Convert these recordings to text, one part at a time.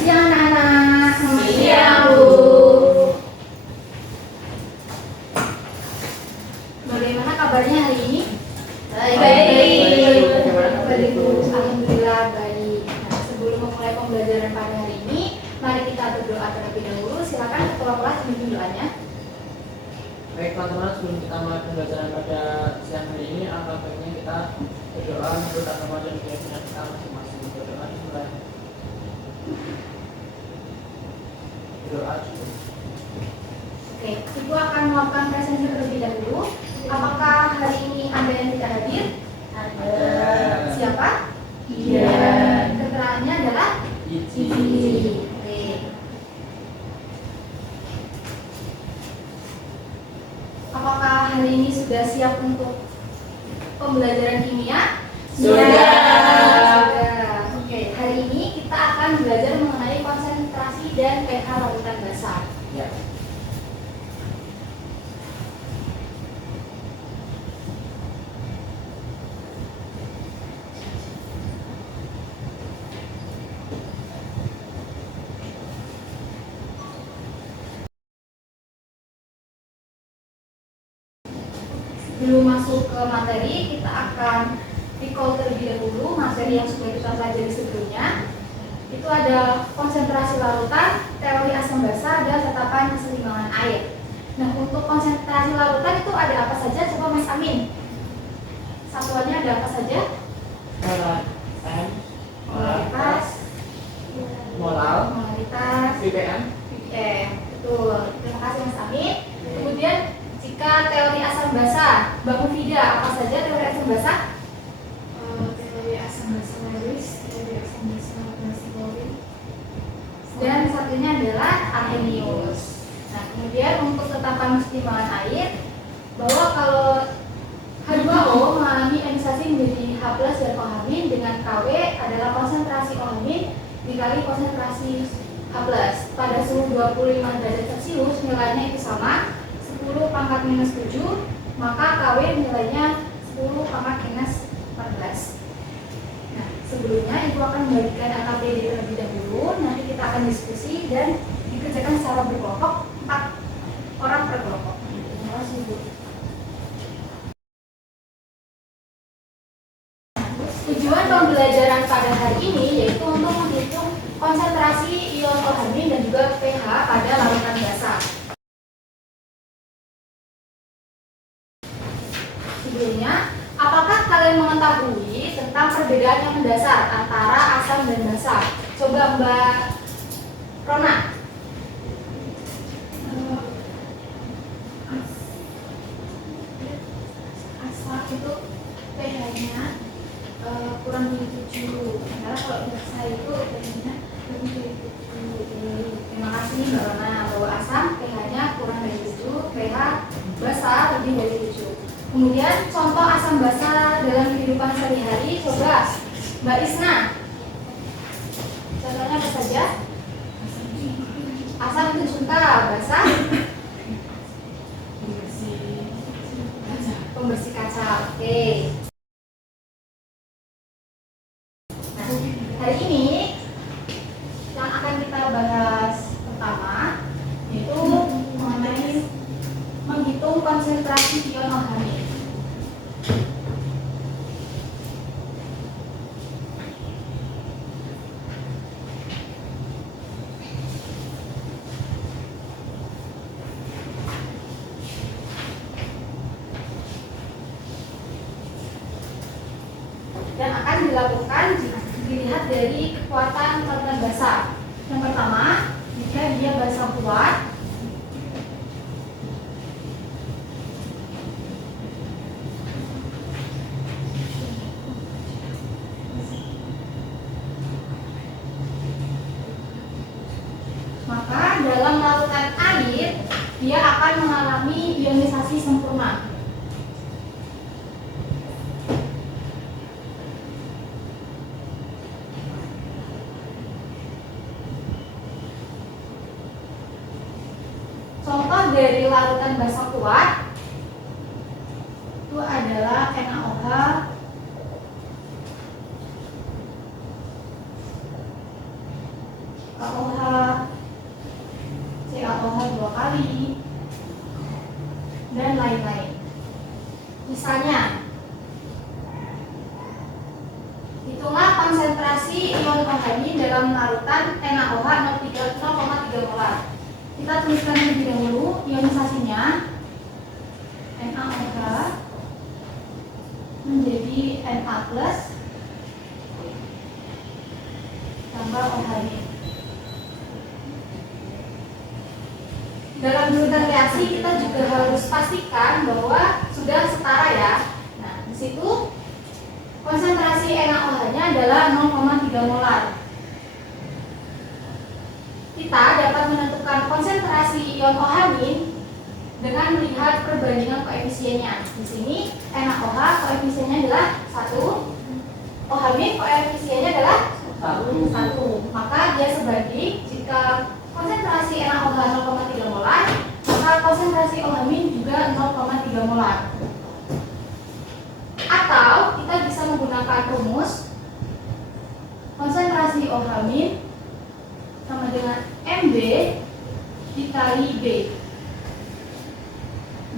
siang anak-anak. Siang, Bu. Bagaimana kabarnya hari ini? Baik. Baik, Bu. Alhamdulillah baik. Nah, sebelum memulai pembelajaran pada hari ini, mari kita berdoa terlebih dahulu. Silakan ketua kelas memimpin doanya. Baik teman-teman, sebelum kita mulai pembelajaran pada siang hari ini, alangkah baiknya kita berdoa menurut agama dan keyakinan kita masing-masing. Berdoa dimulai. Berdoa cukup. Oke, Ibu akan melakukan presentasi terlebih dahulu. Apakah hari ini Anda yang tidak hadir? Ada. Siapa? Iya. Keterangannya adalah Izin. Oke. Apakah hari ini sudah siap untuk pembelajaran kimia? Sudah. Sudah. Oke, hari ini kita akan belajar mengenai konsentrasi dan pH larutan basah. Ya. Sebelum masuk ke materi, kita akan recall terlebih dahulu materi yang sudah kita pelajari sebelumnya. Itu ada konsentrasi larutan, teori asam basa, dan tetapan keseimbangan air. Nah, untuk konsentrasi larutan itu ada apa saja? Coba Mas Amin. Satuannya ada apa saja? Molar M, Molaritas, moral, molaritas, ppm. ppm. Betul. Terima kasih Mas Amin. Kemudian jika teori asam basa, Mbak Mufida, apa saja teori asam basa? Teori asam basa Lewis, teori asam basa Nasyid, Dan satunya adalah Arrhenius. Nah, kemudian untuk tetapan keseimbangan air, bahwa kalau H2O mengalami ionisasi menjadi H+ dan OH- dengan Kw adalah konsentrasi OH- dikali konsentrasi H+. Pada suhu 25 derajat Celcius nilainya itu sama 10 pangkat minus 7, maka Kw nilainya 10 pangkat minus 14. Nah, sebelumnya Ibu akan membagikan AKBD terlebih dahulu, nanti kita akan diskusi dan dikerjakan secara berkelompok, 4 orang per kelompok. Terima kasih Ibu. Tujuan pembelajaran pada hari ini yaitu untuk menghitung konsentrasi ion OH- dan juga pH pada larutan basah. Sebelumnya, apakah kalian mengetahui tentang perbedaan yang mendasar antara asam dan basa? Coba Mbak Rona. asam itu pH-nya kurang dari 7. Sementara kalau basa itu pH-nya lebih dari 7. Terima kasih Mbak Rona, bahwa asam pH-nya kurang dari 7, pH basa lebih dari 7. Kemudian contoh asam basa dalam kehidupan sehari-hari, coba Mbak Isna. Contohnya apa saja? Asam itu junta, basa pembersih kaca. Oke. Nah, hari ini yang akan kita bahas pertama yaitu mengenai menghitung konsentrasi ion OH-. Dan akan dilakukan dilihat dari kekuatan larutan basah. Yang pertama, jika dia basah kuat, maka dalam larutan air dia akan mengalami ionisasi sempurna. Contoh dari larutan basah kuat itu adalah NaOH, KOH, CaOH 2 kali, dan lain-lain. Misalnya, hitunglah konsentrasi ion OH dalam larutan NaOH 0,3 molar. Kita tuliskan terlebih dahulu ionisasinya. NaOH menjadi Na plus tambah OH. Dalam urutan reaksi kita juga harus pastikan bahwa sudah setara ya. Nah, di situ konsentrasi NaOH-nya adalah 0,3 molar. Kita dapat menentukan konsentrasi ion OH dengan melihat perbandingan koefisiennya. Di sini NaOH koefisiennya adalah 1, OH koefisiennya adalah 1. Maka dia sebanding. Jika konsentrasi NaOH 0,3 molar, maka konsentrasi OH juga 0,3 molar. Atau kita bisa menggunakan rumus konsentrasi OH sama dengan MB dikali B.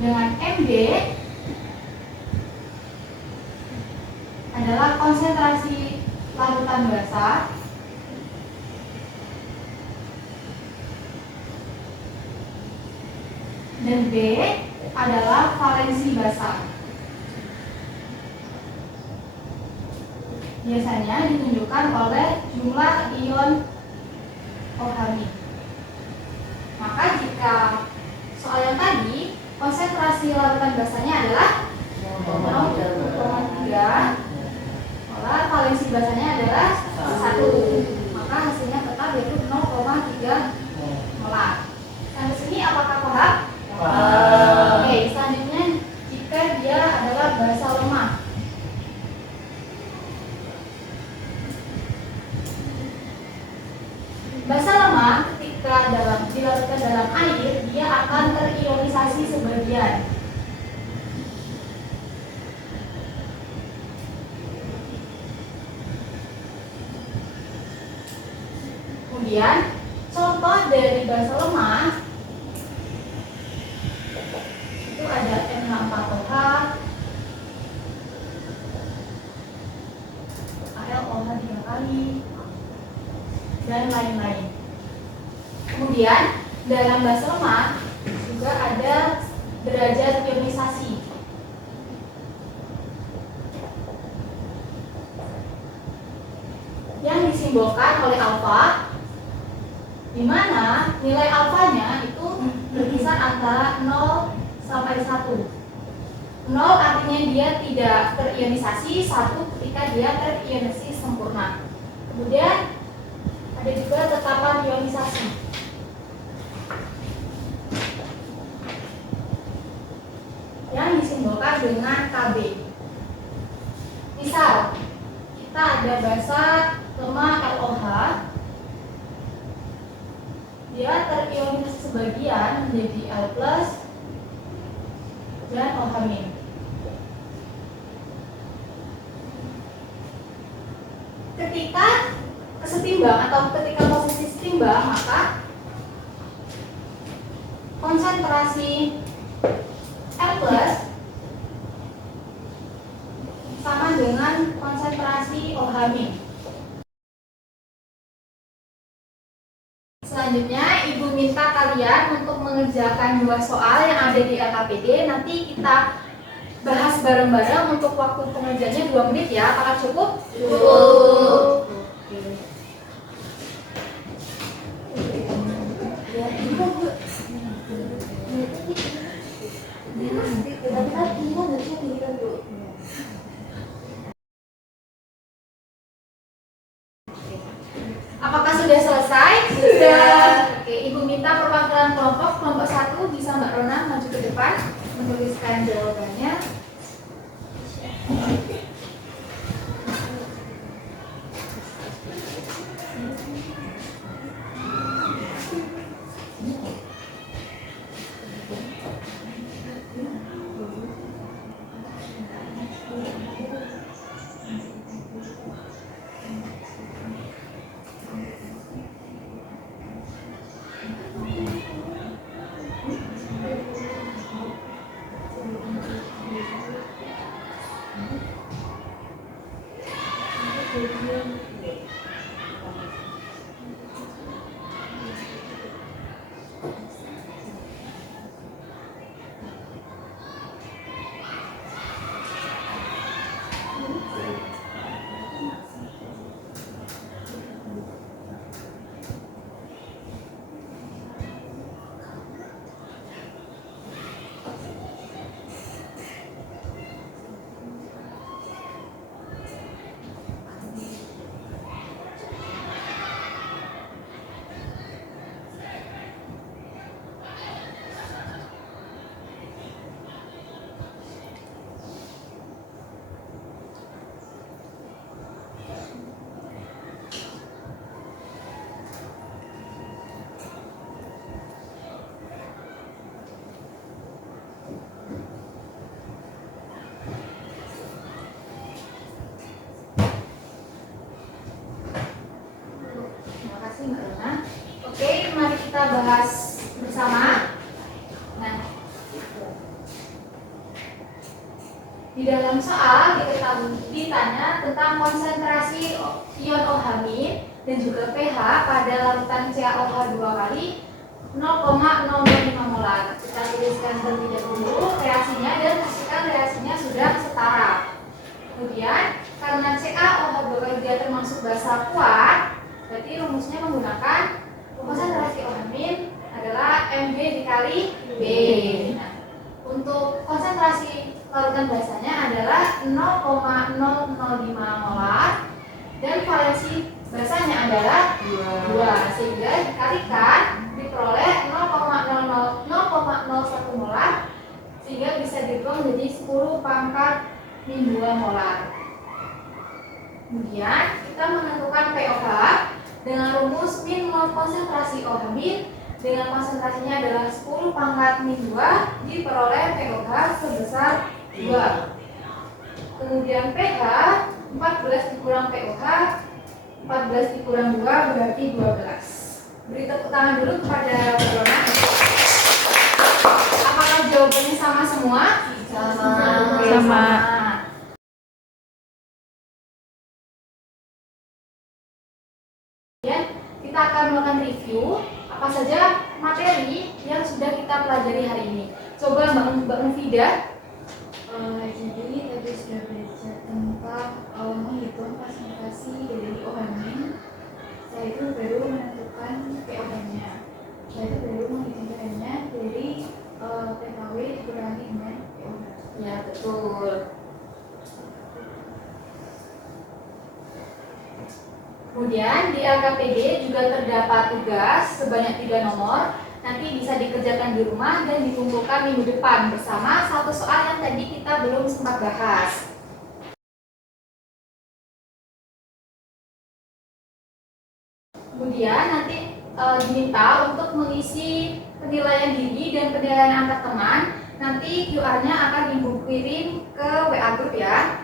Dengan MB adalah konsentrasi larutan basa dan B adalah valensi basa. Biasanya ditunjukkan oleh jumlah ion OH. Maka jika soal yang tadi konsentrasi larutan basanya adalah 0,3 molar, valensi basanya adalah 1, maka hasilnya tetap yaitu 0,3 molar. Sampai sini apakah paham? Oke, selanjutnya jika dia adalah basa lemah. Basa lemah ketika dilarutkan dalam air, dia akan terionisasi sebagian. Kemudian contoh dari basa lemah itu ada NH4OH, AlOH 3 kali, dan lain-lain. Kemudian dalam basa lemah juga ada derajat ionisasi. Yang disimbolkan oleh alfa, di mana nilai alfanya itu berkisar antara 0 sampai 1. 0 artinya dia tidak terionisasi, 1 ketika dia terionisasi sempurna. Kemudian ada juga tetapan ionisasi. Yang disimbolkan dengan Kb. Misal, kita ada basa lemah LOH, dia terionisasi sebagian menjadi L plus dan OH-. Ketika kesetimbang atau ketika posisi setimbang, maka konsentrasi L plus sama dengan konsentrasi OH-. Selanjutnya, Ibu minta kalian untuk mengerjakan 2 soal yang ada di LKPD. Nanti kita bahas bareng-bareng. Untuk waktu pengerjaannya 2 menit ya. Apakah cukup? Cukup. Apakah sudah selesai? Sudah. Oke, Ibu minta perwakilan kelompok 1 bisa Mbak Rona maju ke depan menuliskan jawabannya. bahas bersama. Nah, di dalam soal ditanya tentang konsentrasi ion OH- dan juga pH pada larutan CaOH 2 kali 0,025 molar. Kita tuliskan terlebih dahulu reaksinya dan pastikan reaksinya sudah setara. Kemudian karena CaOH 2 kali dia termasuk basa kuat, berarti rumusnya menggunakan konsentrasi OH- adalah Mg dikali B. Nah, untuk konsentrasi larutan basanya adalah 0,005 molar dan valensi basanya adalah 2, sehingga dikalikan diperoleh 0,01 molar, sehingga bisa dibuang menjadi 10 pangkat min 2 molar. Kemudian kita menentukan pOH dengan rumus min mol konsentrasi OH- dengan konsentrasinya adalah 10 pangkat min 2 diperoleh pOH sebesar 2. Kemudian pH 14 dikurang pOH, 14 dikurang 2 berarti 12. Beri tepuk tangan dulu kepada Mbak Rona. Apakah jawabannya sama semua? Oke, Sama. Kemudian kita akan melakukan review apa saja materi yang sudah kita pelajari hari ini. Coba Mbak Mufidah. Jadi tadi sudah belajar tentang menghitung konsentrasi dari OH-. Setelah itu baru menentukan pOH-nya. Setelah itu baru menghitung pH-nya dari pKw dikurangi dengan pOH. Ya, betul. Kemudian di LKPD juga terdapat tugas sebanyak 3 nomor. Nanti bisa dikerjakan di rumah dan dikumpulkan minggu depan bersama satu soal yang tadi kita belum sempat bahas. Kemudian nanti diminta untuk mengisi penilaian diri dan penilaian antar teman. Nanti QR-nya akan Ibu kirim ke WA group ya.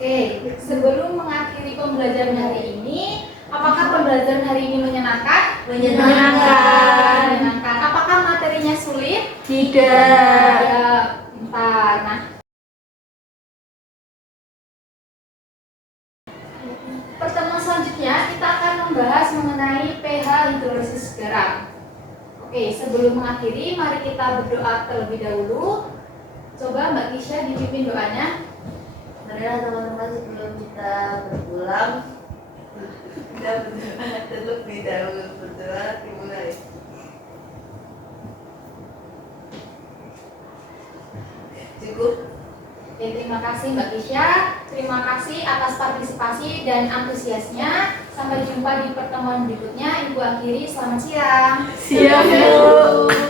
Oke, sebelum mengakhiri pembelajaran hari ini, apakah pembelajaran hari ini menyenangkan? Menyenangkan. Menyenangkan. Apakah materinya sulit? Tidak. Bentar. Nah, pertemuan selanjutnya kita akan membahas mengenai pH hidrolisis garam. Oke, sebelum mengakhiri, mari kita berdoa terlebih dahulu. Coba Mbak Kisha dipimpin doanya. Marilah teman-teman sebelum kita berpulang kita berdoa terlebih dahulu. Berdoa dimulai. Cukup. Oke, terima kasih Mbak Kisha. Terima kasih atas partisipasi dan antusiasnya. Sampai jumpa di pertemuan berikutnya. Ibu akhiri, selamat siang. Siap, Bu.